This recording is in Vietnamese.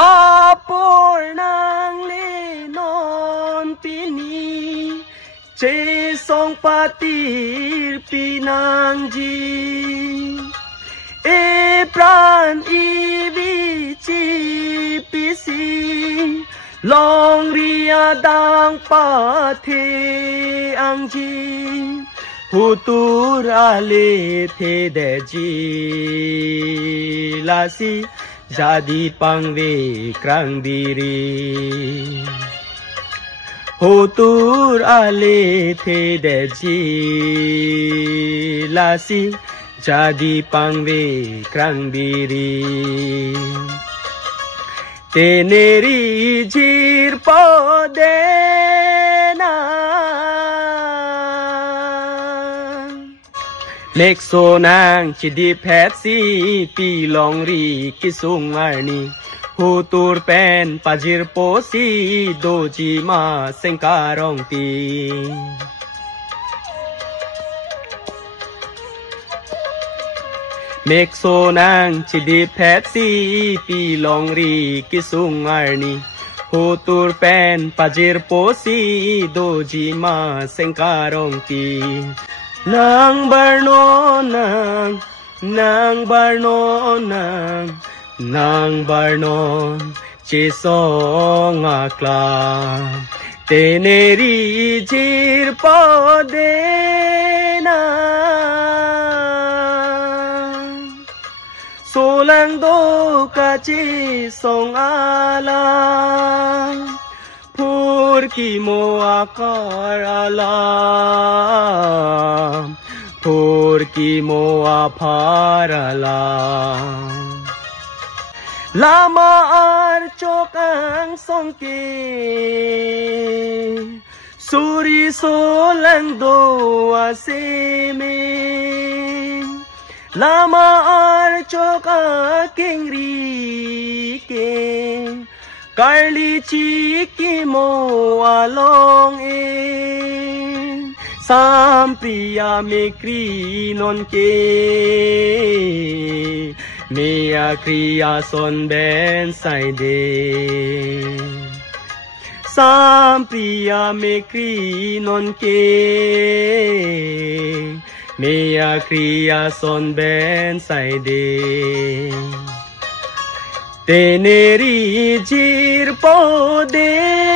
apor nang le non pini che song patir pinang ji e pran i vi chi pisi long ria dang pa the ang ji hutur ale the de ji la si jadi pangve krang diri hutur ale the de ji la si jadi pangve krang diri teneri jir podena nek sonang chidi phetsi pilong ri kisung arni hutur pen pajir posi doji ma sengkarong ti nek sonang chidi phetsi pilong ri kisung arni hutur pen pajir posi doji ma sengkarong ti nang barno nang barno chisong akla teneri jir podena solang do ka chisong ala phur ki mo akar ala phur ki mo aphar ala lama ar chokang song ke suri solang do ase me lama ar choka kengri ke karli chiki mo along e sampriya me krinon ke mea kriya son ben saide sampriya me krinon ke mea kriya son ben saide teneri jir podena